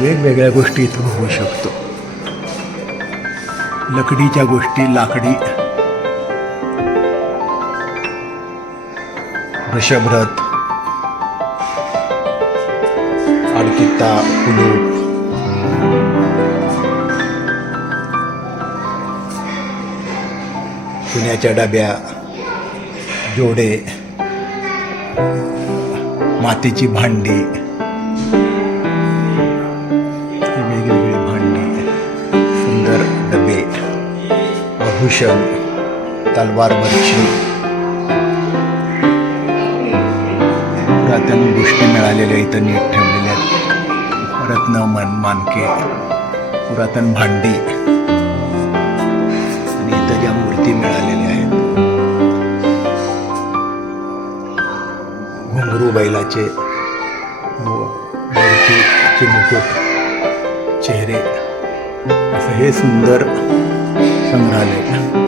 वेगवेगळ्या गोष्टी इथं होऊ शकतो. लकडीच्या गोष्टी, लाकडी वृषभरथ, आडकित्ता, कुलूप, चुन्याच्या डब्या, जोडे, मातीची भांडी, वेगवेगळी भांडी, सुंदर डबे, आभूषण, तलवार, बर्छी, पुरातन गोष्टी मिळालेल्या इथं नीट ठेवलेल्या आहेत. रत्न, मानके, पुरातन भांडी आणि इथं ज्या मूर्ती मिळालेल्या आहेत, घुंगरू बैलाचे, मूर्तीचे मुकुट, चेहरे, असं हे सुंदर संग्रहालय.